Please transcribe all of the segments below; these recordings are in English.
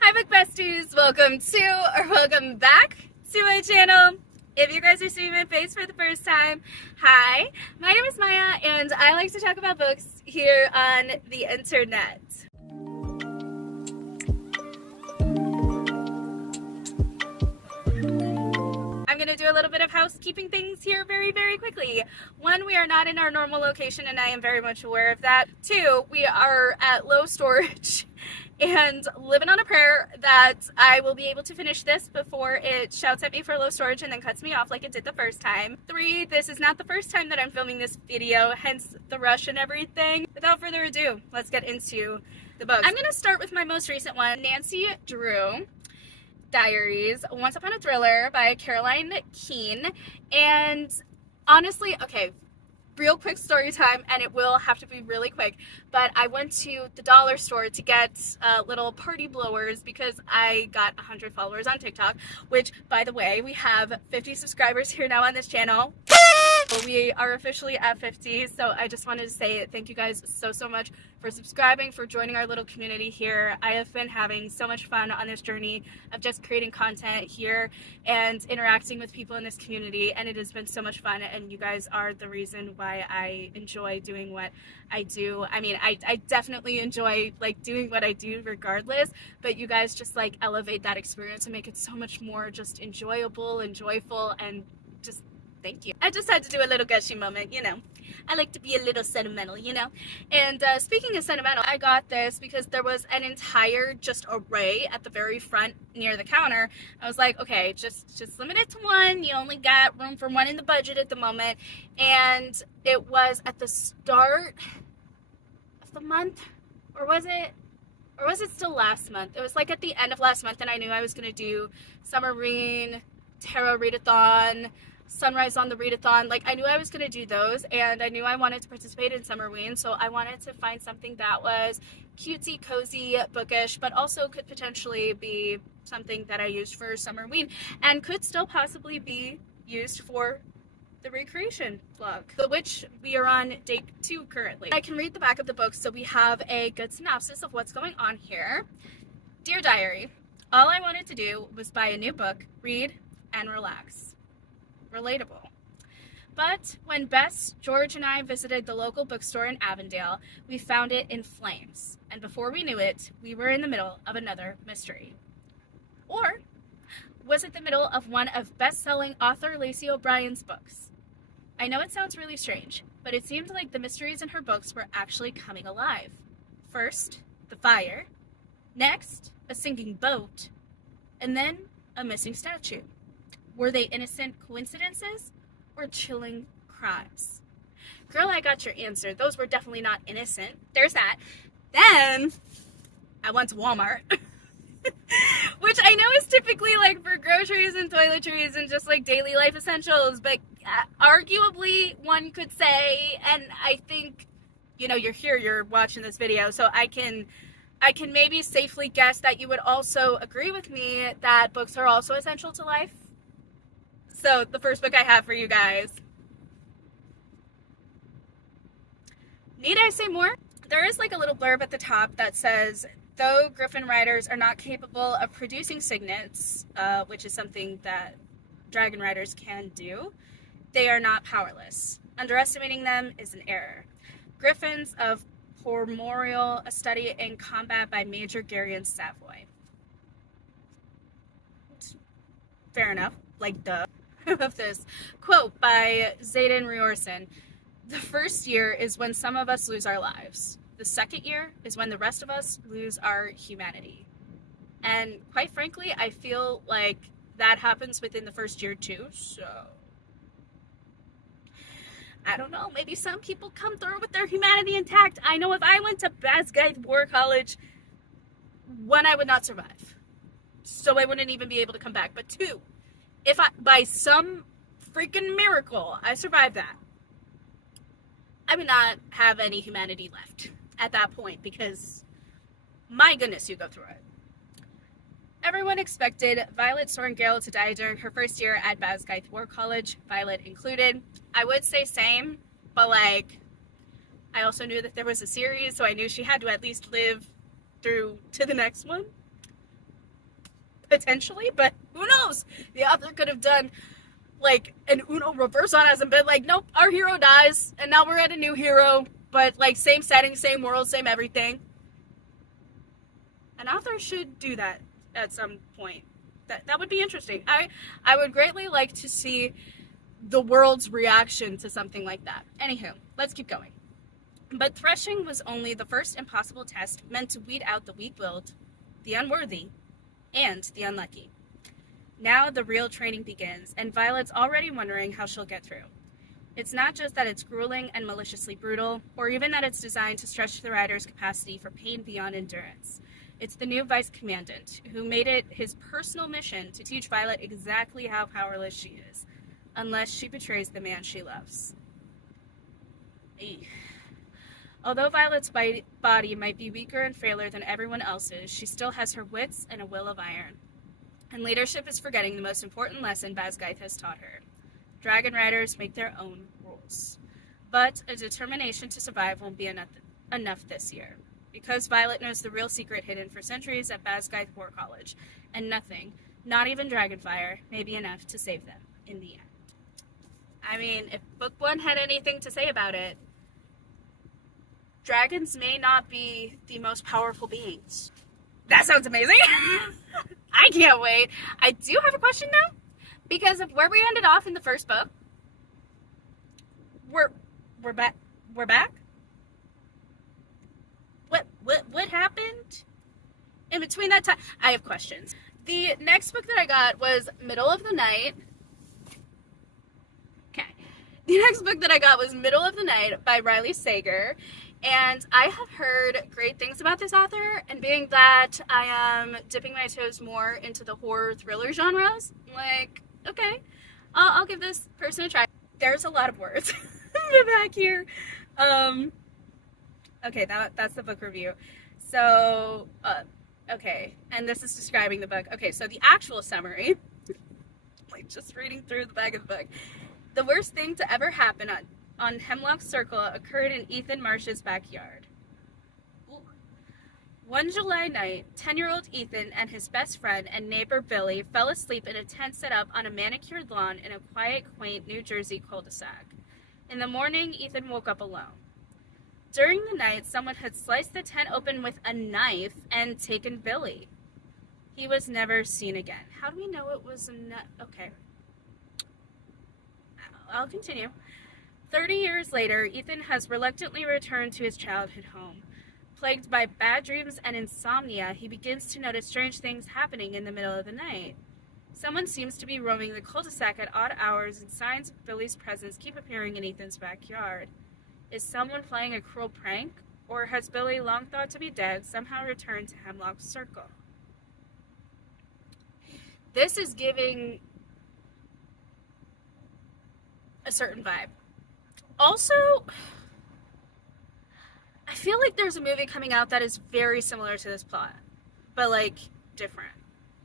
Hi book besties, welcome back to my channel. If you guys are seeing my face for the first time, hi, my name is Maya and I like to talk about books here on the internet. I'm going to do a little bit of housekeeping things here very quickly. One, we are not in our normal location and I am very much aware of that. Two, we are at low storage and living on a prayer that I will be able to finish this before it shouts at me for low storage and then cuts me off like it did the first time. Three, this is not the first time that I'm filming this video, hence the rush and everything. Without further ado, let's get into the books. I'm going to start with my most recent one, Nancy Drew Diaries, Once Upon a Thriller by Caroline Keene. And honestly, okay, real quick story time, and it will have to be really quick, but I went to the dollar store to get little party blowers because I got 100 followers on TikTok, which, by the way, we have 50 subscribers here now on this channel. We are officially at 50, so I just wanted to say thank you guys so much for subscribing, for joining our little community here. I have been having so much fun on this journey of just creating content here and interacting with people in this community, and it has been so much fun, and you guys are the reason why I enjoy doing what I do. I mean, I definitely enjoy like doing what I do regardless, but you guys just like elevate that experience and make it so much more just enjoyable and joyful, and just thank you. I just had to do a little gushy moment, you know. I like to be a little sentimental, you know. And speaking of sentimental, I got this because there was an entire just array at the very front near the counter. I was like, okay, just limit it to one. You only got room for one in the budget at the moment. And it was at the start of the month, or was it still last month? It was like at the end of last month, and I knew I was going to do Summer Read, Tarot Readathon, Sunrise on the Readathon. Like, I knew I was going to do those, and I knew I wanted to participate in Summerween, so I wanted to find something that was cutesy, cozy, bookish, but also could potentially be something that I used for Summerween, and could still possibly be used for the recreation vlog, which we are on day 2 currently. I can read the back of the book, so we have a good synopsis of what's going on here. Dear Diary, all I wanted to do was buy a new book, read, and relax. Relatable. But when Bess, George, and I visited the local bookstore in Avondale, we found it in flames, and before we knew it, we were in the middle of another mystery. Or was it the middle of one of best-selling author Lacey O'Brien's books? I know it sounds really strange, but it seemed like the mysteries in her books were actually coming alive. First, the fire. Next, a sinking boat. And then, a missing statue. Were they innocent coincidences or chilling crimes? Girl, I got your answer. Those were definitely not innocent. There's that. Then I went to Walmart, which I know is typically like for groceries and toiletries and just like daily life essentials, but arguably one could say, and I think, you know, you're here, you're watching this video, so I can maybe safely guess that you would also agree with me that books are also essential to life. So, the first book I have for you guys. Need I say more? There is like a little blurb at the top that says, though Griffin riders are not capable of producing signets, which is something that dragon riders can do, they are not powerless. Underestimating them is an error. Griffins of Memorial, a study in combat by Major Garion Savoy. Fair enough. Like, duh. Of this quote by Zayden Riorson. The first year is when some of us lose our lives. The second year is when the rest of us lose our humanity. And quite frankly, I feel like that happens within the first year too, so I don't know, maybe some people come through with their humanity intact. I know if I went to Basgate War College, 1, I would not survive. So I wouldn't even be able to come back. But 2, if I, by some freaking miracle, I survived that, I would not have any humanity left at that point because, my goodness, you go through it. Everyone expected Violet Sorrengail to die during her first year at Basgate War College, Violet included. I would say same, but like, I also knew that there was a series, so I knew she had to at least live through to the next one. potentially, but who knows? The author could have done like an Uno reverse on us and been like, nope, our hero dies, and now we're at a new hero, but like same setting, same world, same everything. An author should do that at some point. That would be interesting. I would greatly like to see the world's reaction to something like that. Anywho, let's keep going. But threshing was only the first impossible test meant to weed out the weak-willed, the unworthy, and the unlucky. Now the real training begins, and Violet's already wondering how she'll get through. It's not just that it's grueling and maliciously brutal, or even that it's designed to stretch the rider's capacity for pain beyond endurance. It's the new vice commandant, who made it his personal mission to teach Violet exactly how powerless she is, unless she betrays the man she loves. Eey. Although Violet's body might be weaker and frailer than everyone else's, she still has her wits and a will of iron. And leadership is forgetting the most important lesson Basgeith has taught her. Dragon riders make their own rules. But a determination to survive won't be enough this year, because Violet knows the real secret hidden for centuries at Basgeith War College, and nothing, not even Dragonfire, may be enough to save them in the end. I mean, if Book 1 had anything to say about it, dragons may not be the most powerful beings. That sounds amazing. I can't wait. I do have a question though, because of where we ended off in the first book. We're back. We're back. What happened in between that time? I have questions. The next book that I got was Middle of the Night. Okay. The next book that I got was Middle of the Night by Riley Sager. And I have heard great things about this author, and being that I am dipping my toes more into the horror thriller genres, I'm like, okay, I'll give this person a try. There's a lot of words back here. Okay, that's the book review. So, okay, and this is describing the book. Okay, so the actual summary, like just reading through the back of the book. The worst thing to ever happen on Hemlock Circle occurred in Ethan Marsh's backyard. Ooh. One July night, 10-year-old Ethan and his best friend and neighbor Billy fell asleep in a tent set up on a manicured lawn in a quiet, quaint New Jersey cul-de-sac. In the morning, Ethan woke up alone. During the night, someone had sliced the tent open with a knife and taken Billy. He was never seen again. How do we know it was a knife? Okay. I'll continue. 30 years later, Ethan has reluctantly returned to his childhood home. Plagued by bad dreams and insomnia, he begins to notice strange things happening in the middle of the night. Someone seems to be roaming the cul-de-sac at odd hours, and signs of Billy's presence keep appearing in Ethan's backyard. Is someone playing a cruel prank, or has Billy, long thought to be dead, somehow returned to Hemlock Circle? This is giving a certain vibe. Also, I feel like there's a movie coming out that is very similar to this plot, but like different.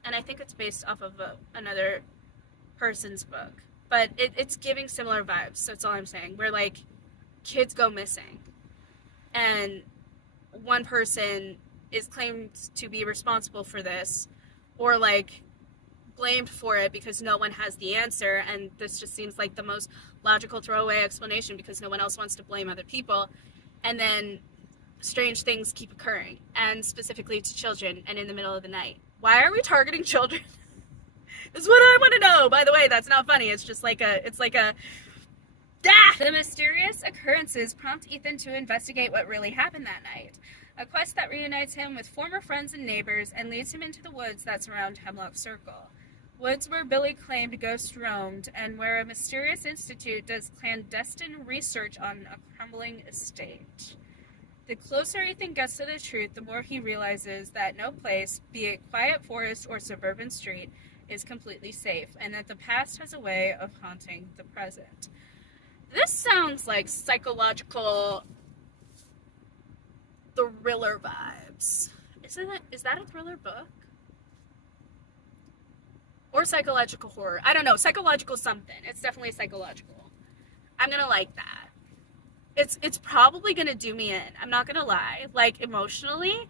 And I think it's based off of another person's book. But it's giving similar vibes, so that's all I'm saying. Where like kids go missing, and one person is claimed to be responsible for this, or like blamed for it because no one has the answer, and this just seems like the most logical throwaway explanation because no one else wants to blame other people. And then strange things keep occurring, and specifically to children and in the middle of the night. Why are we targeting children? Is what I want to know. By the way, that's not funny. It's just like The mysterious occurrences prompt Ethan to investigate what really happened that night. A quest that reunites him with former friends and neighbors and leads him into the woods that surround Hemlock Circle. Woods where Billy claimed ghosts roamed, and where a mysterious institute does clandestine research on a crumbling estate. The closer Ethan gets to the truth, the more he realizes that no place, be it quiet forest or suburban street, is completely safe, and that the past has a way of haunting the present. This sounds like psychological thriller vibes. Is that a thriller book? Or psychological horror. I don't know. Psychological something. It's definitely psychological. I'm gonna like that. It's probably gonna do me in. I'm not gonna lie. Like, emotionally,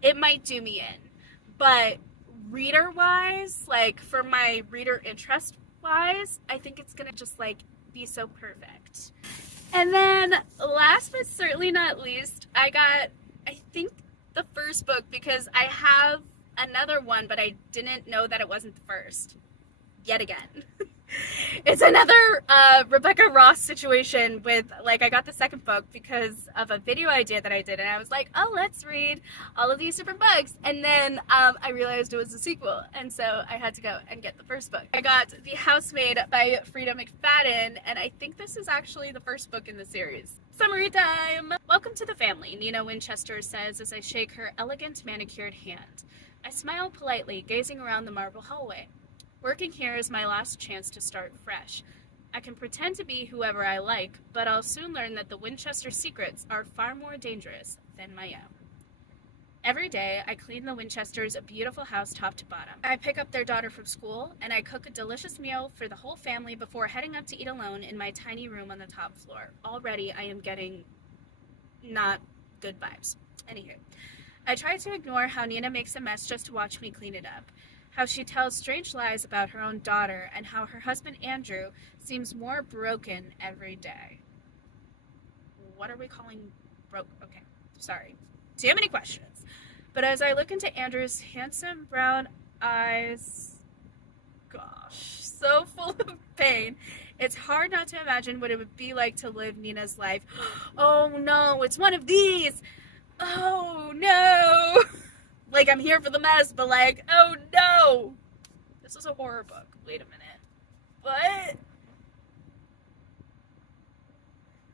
it might do me in. But reader-wise, like for my reader interest-wise, I think it's gonna just like be so perfect. And then last but certainly not least, I think the first book, because I have another one, but I didn't know that it wasn't the first. Yet again. It's another Rebecca Ross situation with, like, I got the second book because of a video idea that I did, and I was like, oh, let's read all of these different books, and then I realized it was a sequel, and so I had to go and get the first book. I got The Housemaid by Frida McFadden, and I think this is actually the first book in the series. Summary time! Welcome to the family, Nina Winchester says as I shake her elegant manicured hand. I smile politely, gazing around the marble hallway. Working here is my last chance to start fresh. I can pretend to be whoever I like, but I'll soon learn that the Winchester secrets are far more dangerous than my own. Every day, I clean the Winchesters' beautiful house top to bottom. I pick up their daughter from school, and I cook a delicious meal for the whole family before heading up to eat alone in my tiny room on the top floor. Already, I am getting not good vibes. Anywho, I try to ignore how Nina makes a mess just to watch me clean it up. How she tells strange lies about her own daughter, and how her husband Andrew seems more broken every day. What are we calling broke? Okay, sorry. Too many questions. But as I look into Andrew's handsome brown eyes, gosh, so full of pain, it's hard not to imagine what it would be like to live Nina's life. Oh no, it's one of these! Oh no! Like, I'm here for the mess, but like, oh no! This is a horror book. Wait a minute. What?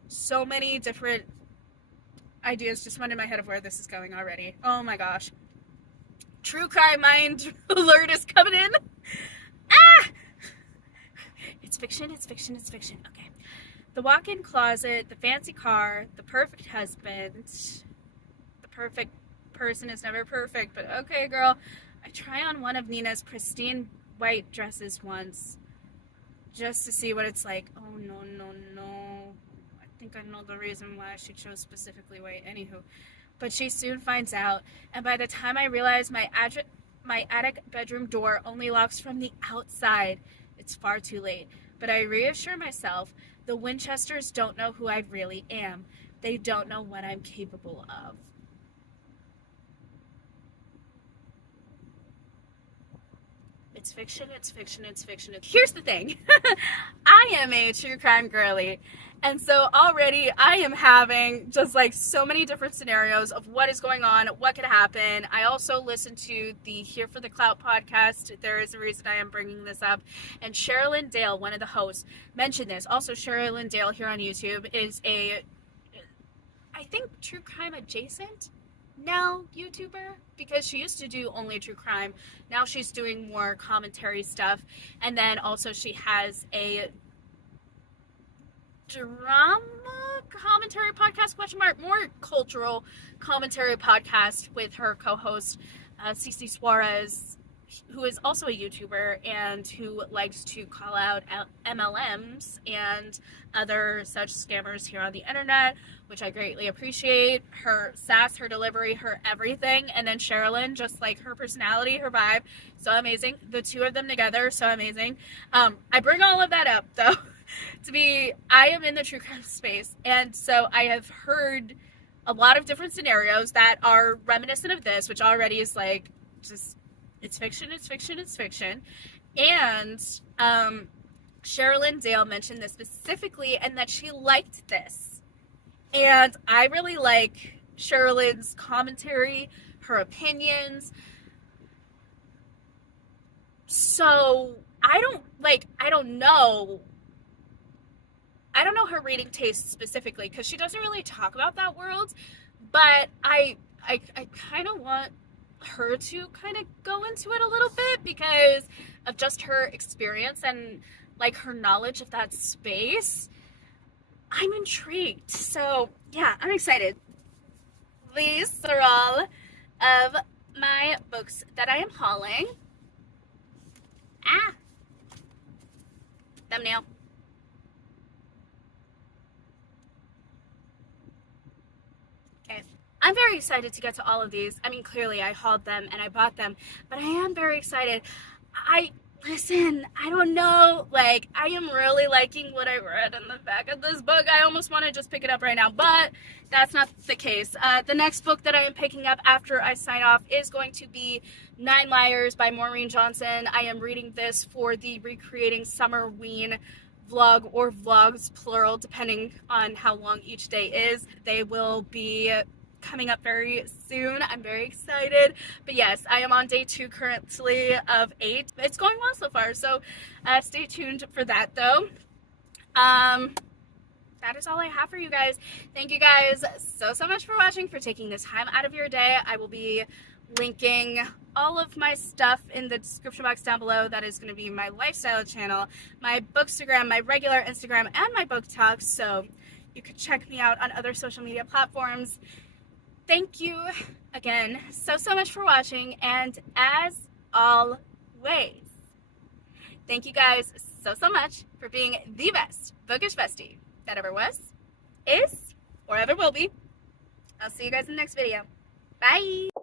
So many different ideas just went in my head of where this is going already. Oh my gosh. True crime mind alert is coming in. Ah! It's fiction, it's fiction, it's fiction. Okay. The walk-in closet, the fancy car, the perfect husband, the perfect person is never perfect, but okay, girl. I try on one of Nina's pristine white dresses once just to see what it's like. Oh no, no, no. I think I know the reason why she chose specifically white. Anywho, but she soon finds out, and by the time I realize my attic bedroom door only locks from the outside, it's far too late. But I reassure myself, the Winchesters don't know who I really am. They don't know what I'm capable of. It's fiction, it's fiction, it's fiction. Here's the thing. I am a true crime girly. And so already I am having just like so many different scenarios of what is going on, what could happen. I also listen to the Here for the Clout podcast. There is a reason I am bringing this up. And Sherilyn Dale, one of the hosts, mentioned this. Also, Sherilyn Dale here on YouTube is a, I think, true crime adjacent now YouTuber, because she used to do only true crime. Now she's doing more commentary stuff, and then also she has a drama commentary podcast, more cultural commentary podcast with her co-host Cece Suarez, who is also a YouTuber and who likes to call out MLMs and other such scammers here on the internet, which I greatly appreciate. Her sass, her delivery, her everything. And then Sherilyn, just like her personality, her vibe, so amazing. The two of them together, so amazing. I bring all of that up, though, I am in the true crime space, and so I have heard a lot of different scenarios that are reminiscent of this, which already is like, just, it's fiction, it's fiction, it's fiction. And Sherilyn Dale mentioned this specifically, and that she liked this. And I really like Sherilyn's commentary, her opinions. So I don't know her reading taste specifically, because she doesn't really talk about that world, but I kind of want her to kind of go into it a little bit because of just her experience and like her knowledge of that space. I'm intrigued. So yeah, I'm excited. These are all of my books that I am hauling. Thumbnail. Okay. I'm very excited to get to all of these. I mean, clearly I hauled them and I bought them, but I am very excited. Listen, I don't know, like, I am really liking what I read in the back of this book. I almost want to just pick it up right now, but that's not the case. The next book that I am picking up after I sign off is going to be 9 Liars by Maureen Johnson. I am reading this for the Recreating Summerween vlog, or vlogs plural, depending on how long each day is. They will be coming up very soon. I'm very excited. But yes, I am on day 2 currently of 8. It's going well so far, so stay tuned for that though. That is all I have for you guys. Thank you guys so much for watching, for taking this time out of your day. I will be linking all of my stuff in the description box down below. That is going to be my lifestyle channel, my Bookstagram, my regular Instagram, and my BookTok, so you could check me out on other social media platforms. Thank you again so much for watching, and as always, thank you guys so much for being the best bookish bestie that ever was, is, or ever will be. I'll see you guys in the next video. Bye!